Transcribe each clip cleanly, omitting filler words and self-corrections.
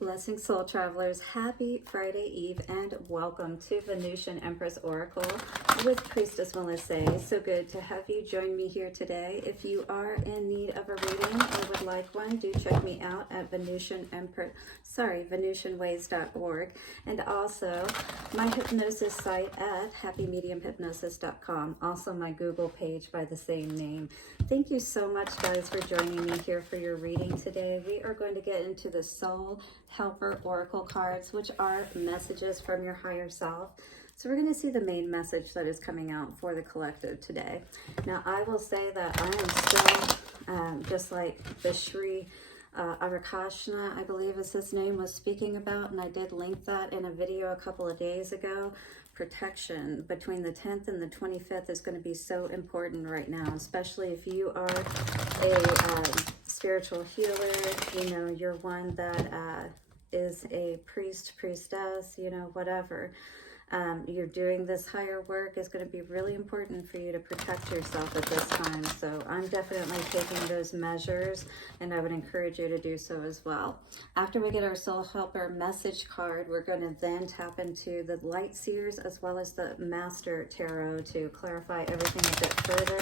Blessing soul travelers, happy Friday Eve and welcome to Venusian Empress Oracle with Priestess Melissae. So good to have you join me here today. If you are in need of a reading or would like one, do check me out at Venusianways.org, and also my hypnosis site at happymediumhypnosis.com, also my Google page by the same name. Thank you so much, guys, for joining me here for your reading today. We are going to get into the Soul Helper Oracle cards, which are messages from your higher self. So we're going to see the main message that is coming out for the collective today. Now, I will say that I am still, just like the Shri Arakashna, I believe is his name, was speaking about, and I did link that in a video a couple of days ago. Protection between the 10th and the 25th is going to be so important right now, especially if you are a spiritual healer, you know, you're one that is a priestess, you know, whatever. You're doing this higher work is going to be really important for you to protect yourself at this time. So I'm definitely taking those measures, and I would encourage you to do so as well. After we get our Soul Helper message card, we're going to then tap into the Light Seers as well as the Master Tarot to clarify everything a bit further.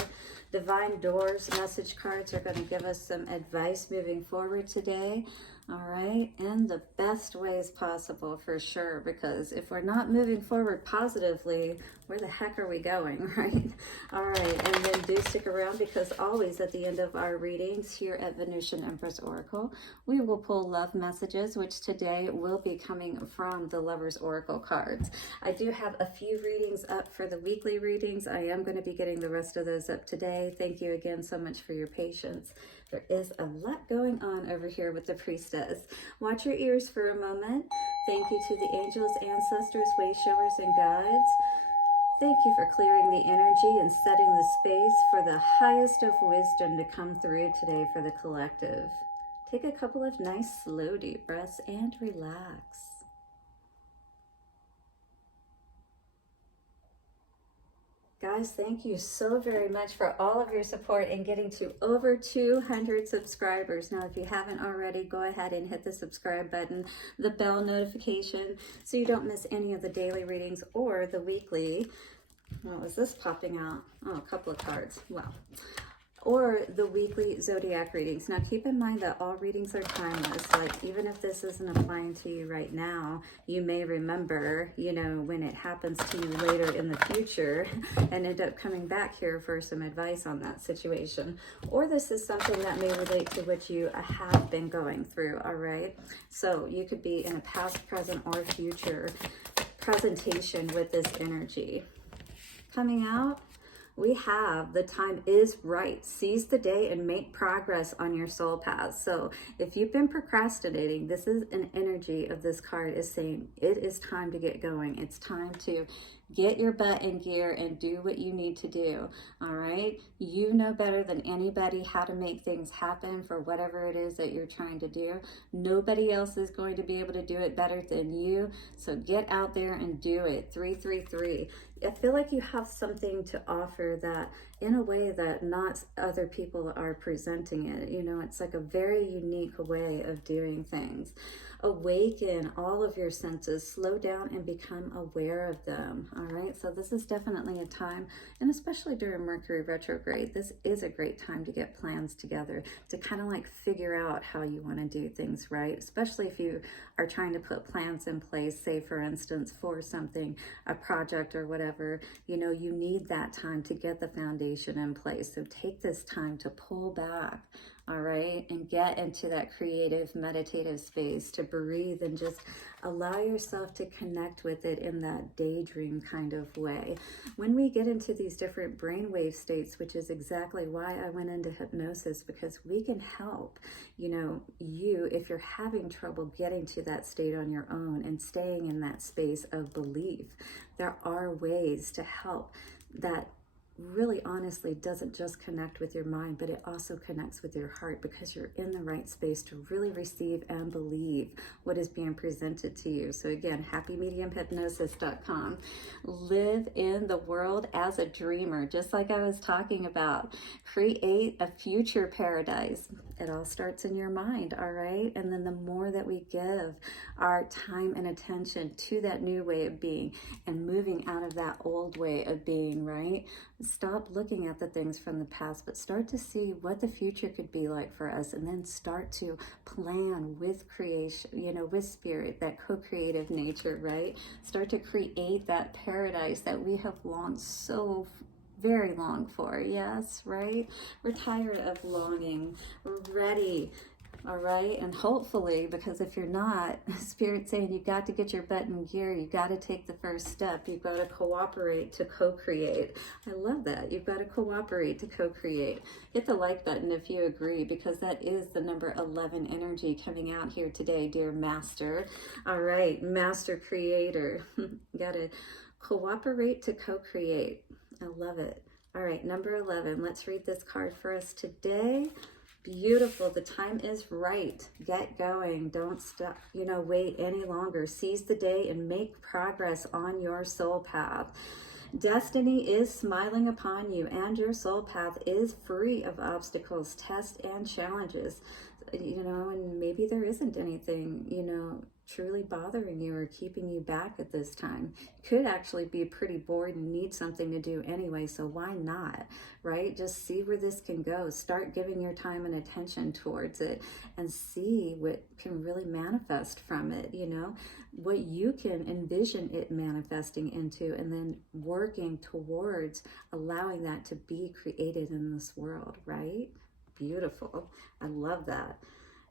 Divine Doors message cards are going to give us some advice moving forward today. All right, in the best ways possible, for sure, because if we're not moving forward positively, where the heck are we going, right? All right, and then do stick around, because always at the end of our readings here at Venusian Empress Oracle, we will pull love messages, which today will be coming from the Lovers Oracle cards. I do have a few readings up for the weekly readings. I am going to be getting the rest of those up today. Thank you again so much for your patience. There is a lot going on over here with the Priestess. Watch your ears for a moment. Thank you to the angels, ancestors, way showers, and guides. Thank you for clearing the energy and setting the space for the highest of wisdom to come through today for the collective. Take a couple of nice, slow, deep breaths and relax. Guys, thank you so very much for all of your support in getting to over 200 subscribers. Now, if you haven't already, go ahead and hit the subscribe button, the bell notification, so you don't miss any of the daily readings or the weekly. What was this popping out? Oh, a couple of cards. Wow. Or the weekly zodiac readings. Now, keep in mind that all readings are timeless. Like, even if this isn't applying to you right now, you may remember, you know, when it happens to you later in the future and end up coming back here for some advice on that situation. Or this is something that may relate to what you have been going through, all right? So you could be in a past, present, or future presentation with this energy. Coming out, we have the time is right. Seize the day and make progress on your soul path. So if you've been procrastinating, this is an energy of this card is saying it is time to get going. It's time to get your butt in gear and do what you need to do. All right. You know better than anybody how to make things happen for whatever it is that you're trying to do. Nobody else is going to be able to do it better than you. So get out there and do it. 333. I feel like you have something to offer that in a way that not other people are presenting it. You know, it's like a very unique way of doing things. Awaken all of your senses, slow down and become aware of them. All right, so this is definitely a time, and especially during Mercury retrograde, this is a great time to get plans together, to kind of like figure out how you want to do things, right? Especially if you are trying to put plans in place, say for instance, for something, a project or whatever, you know, you need that time to get the foundation in place. So take this time to pull back, all right, and get into that creative, meditative space, to breathe and just allow yourself to connect with it in that daydream kind of way. When we get into these different brainwave states, which is exactly why I went into hypnosis, because we can help, you know, you, if you're having trouble getting to that state on your own and staying in that space of belief, there are ways to help that really honestly doesn't just connect with your mind, but it also connects with your heart, because you're in the right space to really receive and believe what is being presented to you. So again, happymediumhypnosis.com. Live in the world as a dreamer, just like I was talking about. Create a future paradise. It all starts in your mind, all right? And then the more that we give our time and attention to that new way of being and moving out of that old way of being, right? Stop looking at the things from the past, but start to see what the future could be like for us, and then start to plan with creation, with spirit, that co-creative nature, right? Start to create that paradise that we have longed so very long for. Yes, right? We're tired of longing. We're ready. All right. And hopefully, because if you're not, Spirit's saying you got to get your butt in gear. You got to take the first step. You've got to cooperate to co-create. I love that. You've got to cooperate to co-create. Hit the like button if you agree, because that is the number 11 energy coming out here today, dear Master. All right. Master Creator. Got to cooperate to co-create. I love it. All right. Number 11. Let's read this card for us today. Beautiful. The time is right. Get going. Don't stop, wait any longer. Seize the day and make progress on your soul path. Destiny is smiling upon you, and your soul path is free of obstacles, tests, and challenges. And maybe there isn't anything, truly bothering you or keeping you back at this time. You could actually be pretty bored and need something to do anyway, so why not, right? Just see where this can go. Start giving your time and attention towards it and see what can really manifest from it, what you can envision it manifesting into, and then working towards allowing that to be created in this world, right? Beautiful. I love that.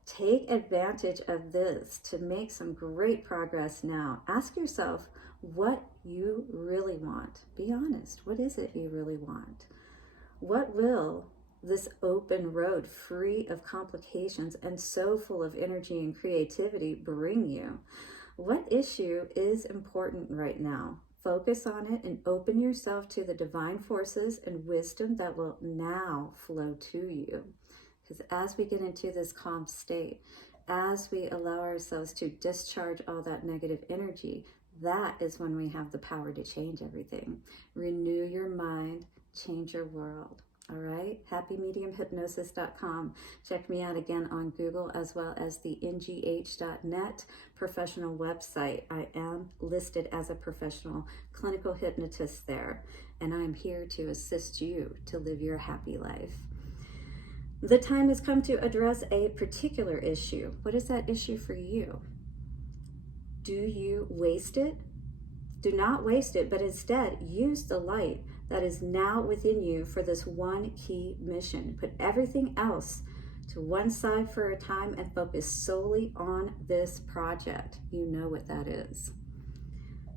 Take advantage of this to make some great progress now. Ask yourself what you really want. Be honest. What is it you really want? What will this open road, free of complications and so full of energy and creativity, bring you? What issue is important right now? Focus on it and open yourself to the divine forces and wisdom that will now flow to you. Because as we get into this calm state, as we allow ourselves to discharge all that negative energy, that is when we have the power to change everything. Renew your mind, change your world. All right, happymediumhypnosis.com. Check me out again on Google, as well as the ngh.net professional website. I am listed as a professional clinical hypnotist there, and I'm here to assist you to live your happy life. The time has come to address a particular issue. What is that issue for you? Do you waste it? Do not waste it, but instead use the light that is now within you for this one key mission. Put everything else to one side for a time and focus solely on this project. You know what that is.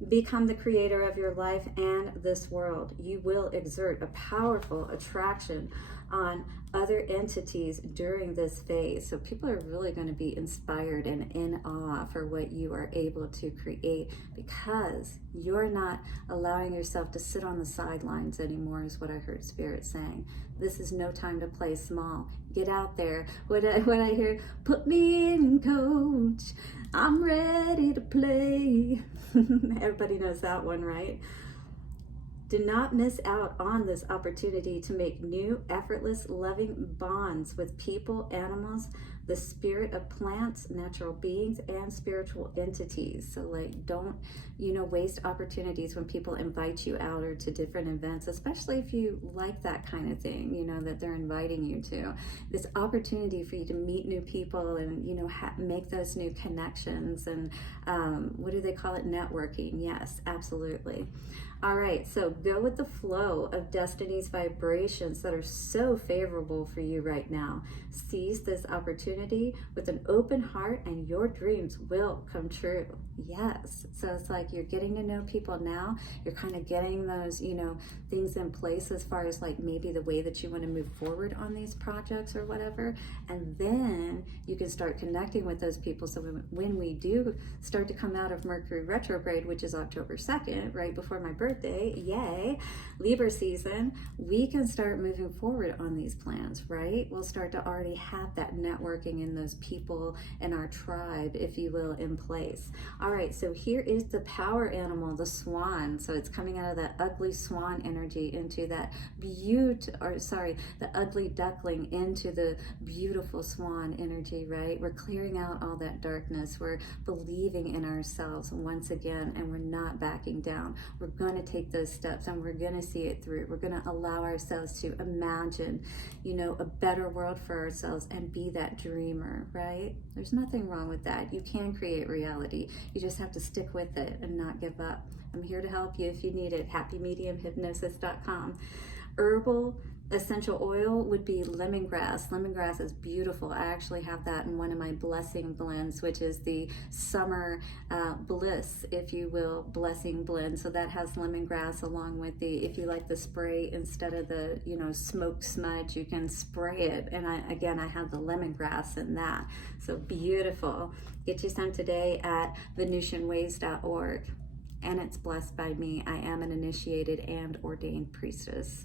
Become the creator of your life and this world. You will exert a powerful attraction on other entities during this phase. So people are really going to be inspired and in awe for what you are able to create, because you're not allowing yourself to sit on the sidelines anymore, is what I heard Spirit saying. This is no time to play small. Get out there. When I hear, put me in, coach, I'm ready to play. Everybody knows that one, right? Do not miss out on this opportunity to make new, effortless, loving bonds with people, animals, the spirit of plants, natural beings, and spiritual entities. So don't, waste opportunities when people invite you out or to different events, especially if you like that kind of thing, that they're inviting you to. This opportunity for you to meet new people and, make those new connections and, what do they call it? Networking. Yes, absolutely. All right, so go with the flow of destiny's vibrations that are so favorable for you right now. Seize this opportunity opportunity with an open heart, and your dreams will come true. Yes. So it's like you're getting to know people now. You're kind of getting those, you know, things in place as far as like maybe the way that you want to move forward on these projects or whatever. And then you can start connecting with those people. So when we do start to come out of Mercury retrograde, which is October 2nd, right before my birthday, yay, Libra season, we can start moving forward on these plans, right? We'll start to already have that networking and those people in our tribe, if you will, in place. All right, so here is the power animal, the swan. So it's coming out of that ugly swan energy into that the ugly duckling into the beautiful swan energy, right? We're clearing out all that darkness. We're believing in ourselves once again, and we're not backing down. We're going to take those steps, and we're going to see it through. We're going to allow ourselves to imagine, you know, a better world for ourselves and be that dreamer, right? There's nothing wrong with that. You can create reality. You just have to stick with it and not give up. I'm here to help you if you need it. happymediumhypnosis.com. Herbal essential oil would be lemongrass. Lemongrass is beautiful. I actually have that in one of my blessing blends, which is the summer bliss, if you will, blessing blend. So that has lemongrass along with the, if you like the spray instead of the, you know, smoke smudge, you can spray it. And I have the lemongrass in that. So beautiful. Get you some today at VenusianWays.org. And it's blessed by me. I am an initiated and ordained priestess.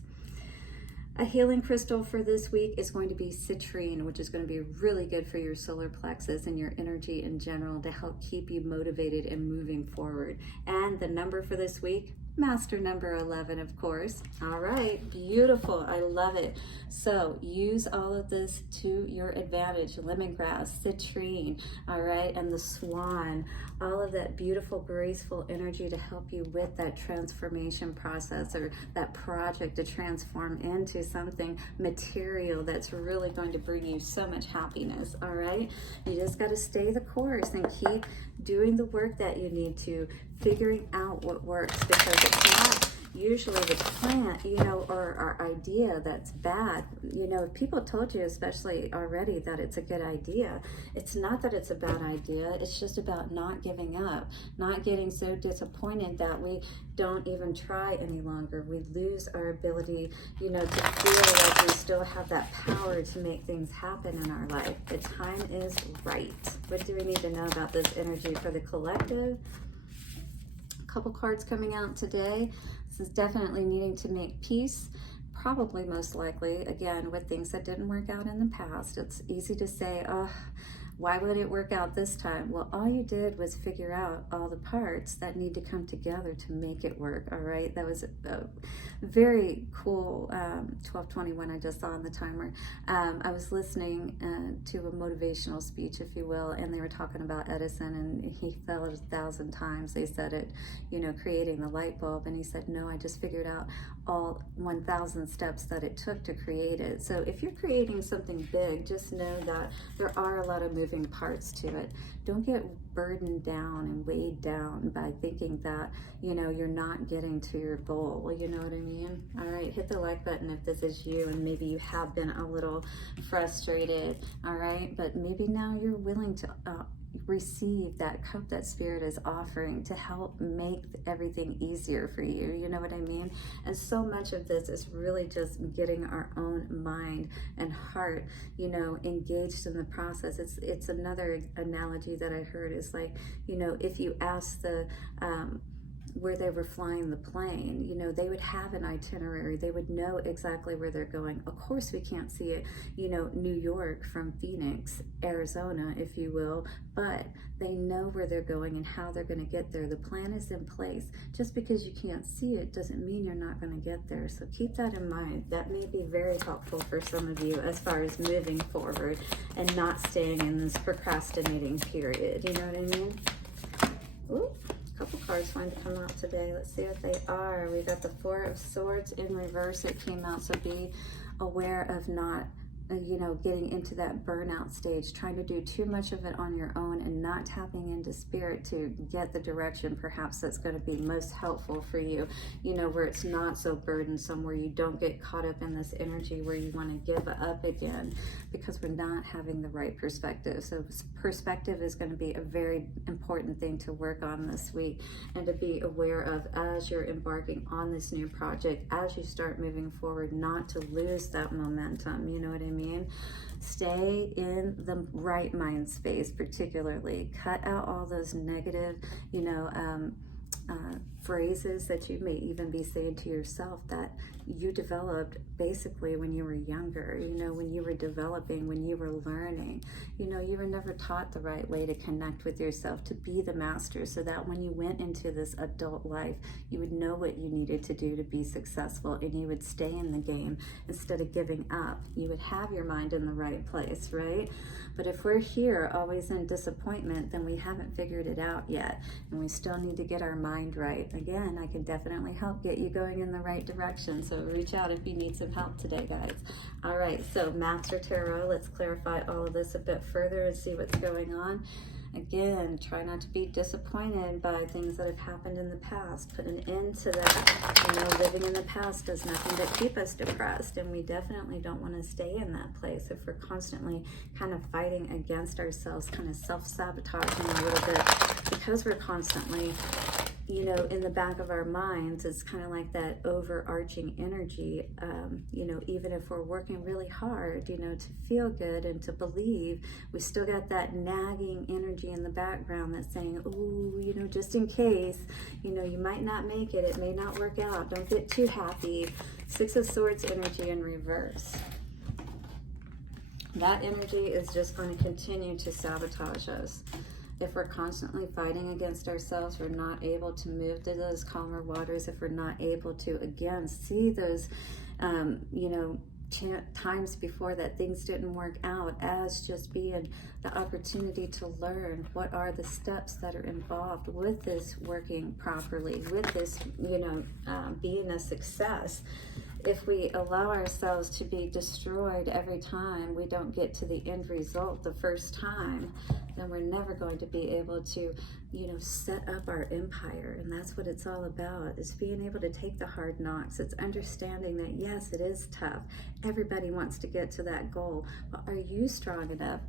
A healing crystal for this week is going to be citrine, which is going to be really good for your solar plexus and your energy in general to help keep you motivated and moving forward. And the number for this week, master number 11, of course. All right, beautiful. I love it. So use all of this to your advantage. Lemongrass, citrine, all right, and the swan, all of that beautiful, graceful energy to help you with that transformation process or that project to transform into something material that's really going to bring you so much happiness, all right? You just got to stay the course and keep doing the work that you need to, figuring out what works, because it's not usually the plant, you know, or our idea that's bad. You know, if people told you, especially already, that it's a good idea, it's not that it's a bad idea. It's just about not giving up, not getting so disappointed that we don't even try any longer. We lose our ability, you know, to feel like we still have that power to make things happen in our life. The time is right. What do we need to know about this energy for the collective? A couple cards coming out today. This is definitely needing to make peace, probably most likely, again, with things that didn't work out in the past. It's easy to say, oh, why would it work out this time? Well, all you did was figure out all the parts that need to come together to make it work, all right? That was a very cool 1221 I just saw on the timer. I was listening to a motivational speech, if you will, and they were talking about Edison, and he fell 1,000 times. They said it, you know, creating the light bulb, and he said, no, I just figured out all 1,000 steps that it took to create it. So if you're creating something big, just know that there are a lot of moving parts to it. Don't get burdened down and weighed down by thinking that, you know, you're not getting to your goal. You know what I mean? All right, hit the like button if this is you and maybe you have been a little frustrated, all right? But maybe now you're willing to receive that cup that Spirit is offering to help make everything easier for you. You know what I mean? And so much of this is really just getting our own mind and heart, you know, engaged in the process. It's another analogy that I heard is like, you know, if you ask the where they were flying the plane, you know, they would have an itinerary. They would know exactly where they're going. Of course, we can't see it, you know, New York from Phoenix, Arizona, if you will, but they know where they're going and how they're going to get there. The plan is in place. Just because you can't see it doesn't mean you're not going to get there. So keep that in mind. That may be very helpful for some of you as far as moving forward and not staying in this procrastinating period. You know what I mean? Ooh. Couple cards wanted to come out today. Let's see what they are. We got the Four of Swords in reverse. It came out, so be aware of not you know, getting into that burnout stage, trying to do too much of it on your own and not tapping into spirit to get the direction perhaps that's going to be most helpful for you, you know, where it's not so burdensome, where you don't get caught up in this energy where you want to give up again, because we're not having the right perspective. So perspective is going to be a very important thing to work on this week and to be aware of as you're embarking on this new project, as you start moving forward, not to lose that momentum. You know what I mean? Stay in the right mind space, particularly. Cut out all those negative, you know, phrases that you may even be saying to yourself that you developed basically when you were younger, you know, when you were developing, when you were learning. You know, you were never taught the right way to connect with yourself, to be the master, so that when you went into this adult life, you would know what you needed to do to be successful, and you would stay in the game instead of giving up. You would have your mind in the right place, right? But if we're here always in disappointment, then we haven't figured it out yet, and we still need to get our mind right. Again, I can definitely help get you going in the right direction, so reach out if you need some help today, guys. All right, so Master Tarot, let's clarify all of this a bit further and see what's going on. Again, try not to be disappointed by things that have happened in the past. Put an end to that. You know, living in the past does nothing but keep us depressed, and we definitely don't want to stay in that place if we're constantly kind of fighting against ourselves, kind of self-sabotaging a little bit, because we're constantly, you know, in the back of our minds. It's kind of like that overarching energy, you know, even if we're working really hard, you know, to feel good and to believe, we still got that nagging energy in the background that's saying, oh, you know, just in case, you know, you might not make it, it may not work out, don't get too happy. Six of Swords energy in reverse. That energy is just going to continue to sabotage us. If we're constantly fighting against ourselves, we're not able to move to those calmer waters. If we're not able to, again, see those, you know, times before that things didn't work out as just being the opportunity to learn what are the steps that are involved with this working properly, with this, you know, being a success. If we allow ourselves to be destroyed every time we don't get to the end result the first time, then we're never going to be able to, you know, set up our empire. And that's what it's all about, is being able to take the hard knocks. It's understanding that, yes, it is tough. Everybody wants to get to that goal, but are you strong enough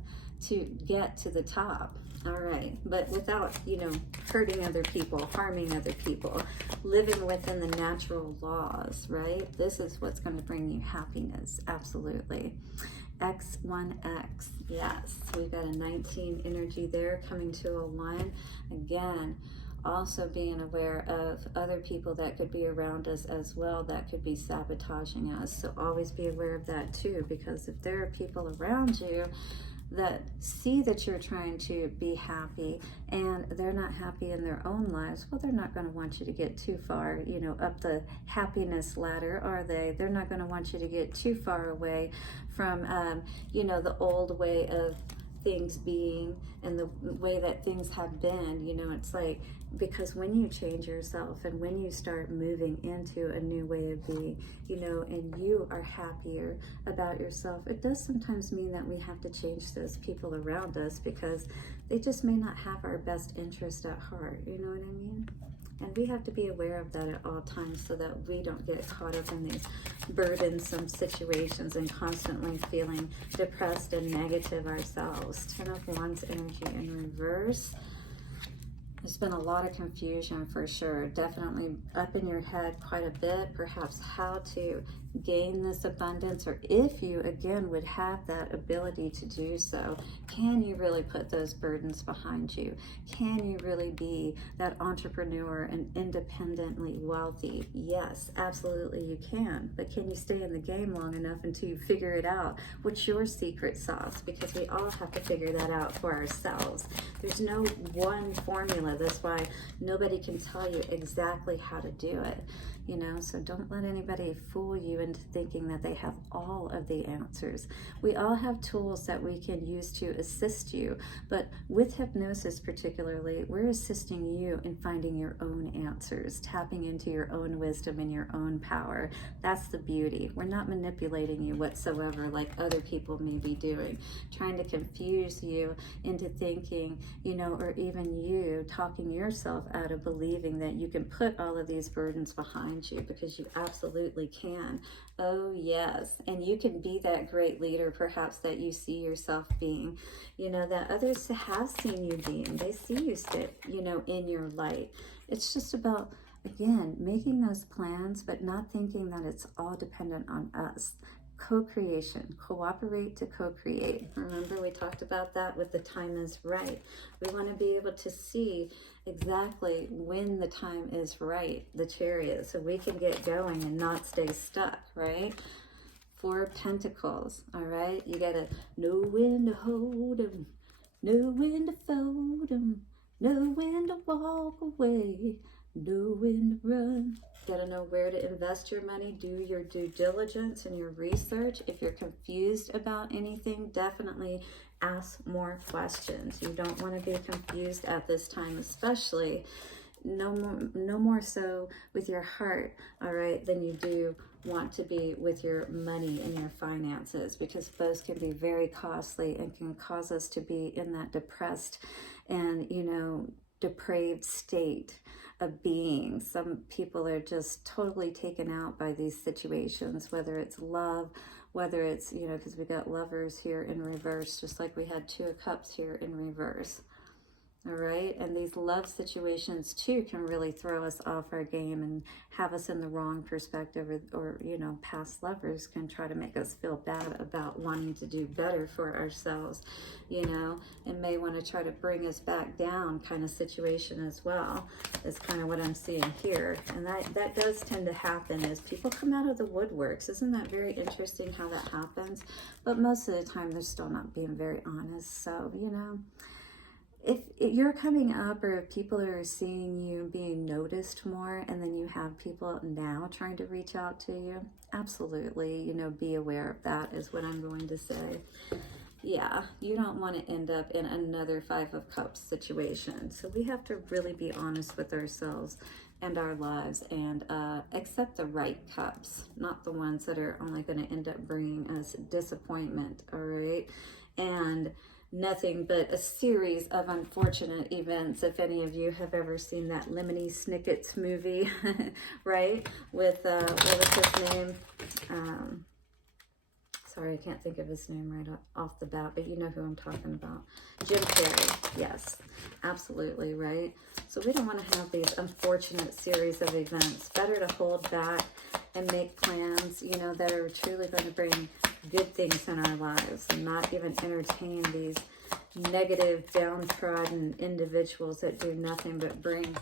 to get to the top? All right, but without, you know, hurting other people, harming other people, living within the natural laws, right? This is what's going to bring you happiness, absolutely. X1X, yes, we've got a 19 energy there coming to a 1. Again, also being aware of other people that could be around us as well that could be sabotaging us. So always be aware of that too, because if there are people around you that see that you're trying to be happy and they're not happy in their own lives, well, they're not going to want you to get too far, you know, up the happiness ladder, are they? They're not going to want you to get too far away from, you know, the old way of things being and the way that things have been. You know, it's like, because when you change yourself and when you start moving into a new way of being, you know, and you are happier about yourself, it does sometimes mean that we have to change those people around us, because they just may not have our best interest at heart. You know what I mean? And we have to be aware of that at all times, so that we don't get caught up in these burdensome situations and constantly feeling depressed and negative ourselves. 10 of Wands energy in reverse. There's been a lot of confusion for sure. Definitely up in your head quite a bit, perhaps how to gain this abundance, or if you again would have that ability to do so, can you really put those burdens behind you? Can you really be that entrepreneur and independently wealthy? Yes, absolutely you can, but can you stay in the game long enough until you figure it out? What's your secret sauce? Because we all have to figure that out for ourselves. There's no one formula. That's why nobody can tell you exactly how to do it. You know, so don't let anybody fool you into thinking that they have all of the answers. We all have tools that we can use to assist you, but with hypnosis particularly, we're assisting you in finding your own answers, tapping into your own wisdom and your own power. That's the beauty. We're not manipulating you whatsoever like other people may be doing, trying to confuse you into thinking, you know, or even you talking yourself out of believing that you can put all of these burdens behind you, because you absolutely can. Oh yes, and you can be that great leader perhaps that you see yourself being, you know, that others have seen you being. They see you sit, you know, in your light. It's just about, again, making those plans, but not thinking that it's all dependent on us. Co-creation, cooperate to co-create. Remember we talked about that with the time is right. We want to be able to see exactly when the time is right, the chariot, so we can get going and not stay stuck, right? Four of Pentacles, all right? You gotta know when to hold them, know when to fold them, know when to walk away, know when to run. You gotta know where to invest your money, do your due diligence and your research. If you're confused about anything, definitely ask more questions. You don't want to be confused at this time, especially no more so with your heart, all right, than you do want to be with your money and your finances, because both can be very costly and can cause us to be in that depressed and, you know, depraved state of being. Some people are just totally taken out by these situations, whether it's love, whether it's, you know, because we got Lovers here in reverse, just like we had Two of Cups here in reverse. All right, and these love situations too can really throw us off our game and have us in the wrong perspective, or you know, past lovers can try to make us feel bad about wanting to do better for ourselves, you know, and may want to try to bring us back down kind of situation as well. Is kind of what I'm seeing here, and that does tend to happen as people come out of the woodworks. Isn't that very interesting how that happens? But most of the time they're still not being very honest. So, you know, if you're coming up, or if people are seeing you being noticed more, and then you have people now trying to reach out to you, absolutely, you know, be aware of that is what I'm going to say. Yeah, you don't want to end up in another Five of Cups situation. So we have to really be honest with ourselves and our lives, and accept the right cups, not the ones that are only going to end up bringing us disappointment, all right? And nothing but a series of unfortunate events. If any of you have ever seen that Lemony Snicket's movie, right? With, what was his name? Sorry, I can't think of his name right off the bat, but you know who I'm talking about. Jim Carrey, yes, absolutely, right? So we don't want to have these unfortunate series of events. Better to hold back and make plans, you know, that are truly going to bring good things in our lives, and not even entertain these negative, downtrodden individuals that do nothing but bring,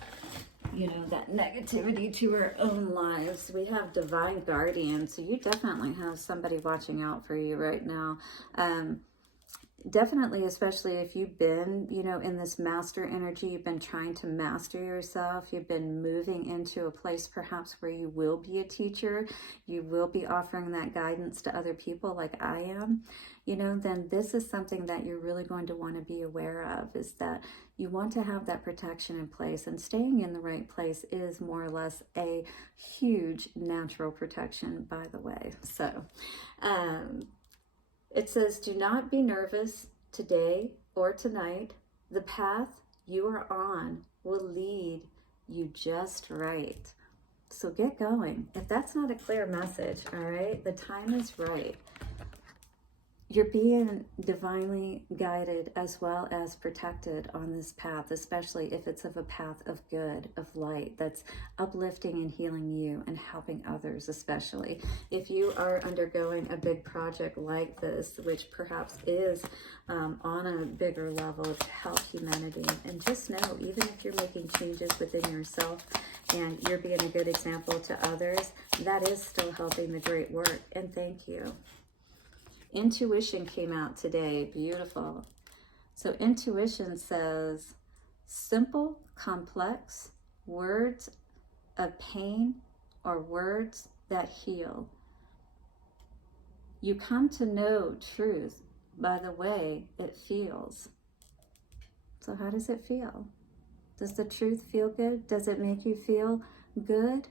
you know, that negativity to our own lives. We have divine guardians, so you definitely have somebody watching out for you right now. Definitely, especially if you've been, you know, in this master energy, you've been trying to master yourself, you've been moving into a place perhaps where you will be a teacher, you will be offering that guidance to other people like I am, you know, then this is something that you're really going to want to be aware of, is that you want to have that protection in place, and staying in the right place is more or less a huge natural protection, by the way. So, it says, do not be nervous today or tonight. The path you are on will lead you just right. So get going. If that's not a clear message, all right, the time is right. You're being divinely guided as well as protected on this path, especially if it's of a path of good, of light, that's uplifting and healing you and helping others, especially. If you are undergoing a big project like this, which perhaps is on a bigger level to help humanity, and just know, even if you're making changes within yourself and you're being a good example to others, that is still helping the great work, and thank you. Intuition came out today. Beautiful. So intuition says, simple, complex words of pain or words that heal. You come to know truth by the way it feels. So how does it feel? Does the truth feel good? Does it make you feel good?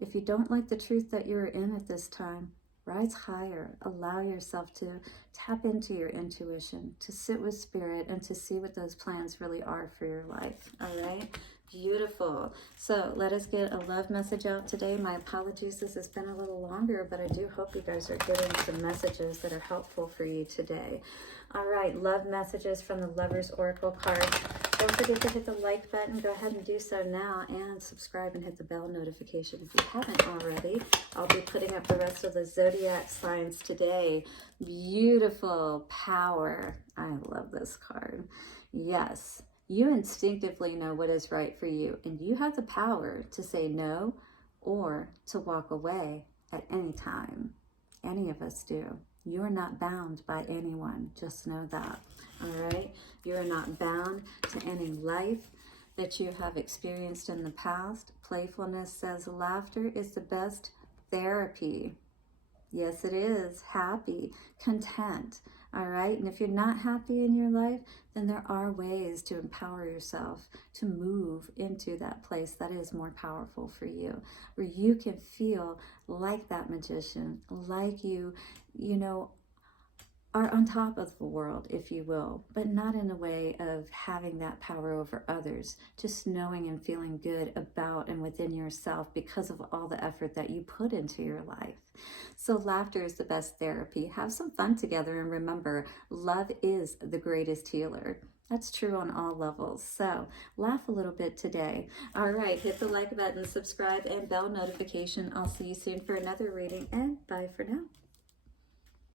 If you don't like the truth that you're in at this time, rise higher. Allow yourself to tap into your intuition, to sit with spirit, and to see what those plans really are for your life. All right? Beautiful. So let us get a love message out today. My apologies, this has been a little longer, but I do hope you guys are getting some messages that are helpful for you today. All right, love messages from the Lovers Oracle card. Don't forget to hit the like button. Go ahead and do so now, and subscribe and hit the bell notification if you haven't already. I'll be putting up the rest of the zodiac signs today. Beautiful power. I love this card. Yes, you instinctively know what is right for you, and you have the power to say no or to walk away at any time. Any of us do. You are not bound by anyone. Just know that. All right? You are not bound to any life that you have experienced in the past. Playfulness says laughter is the best therapy. Yes, it is. Happy, content. All right? And if you're not happy in your life, then there are ways to empower yourself to move into that place that is more powerful for you, where you can feel like that magician, like you know, are on top of the world, if you will, but not in a way of having that power over others, just knowing and feeling good about and within yourself because of all the effort that you put into your life. So laughter is the best therapy. Have some fun together, and remember, love is the greatest healer. That's true on all levels. So laugh a little bit today. All right, hit the like button, subscribe, and bell notification. I'll see you soon for another reading, and bye for now.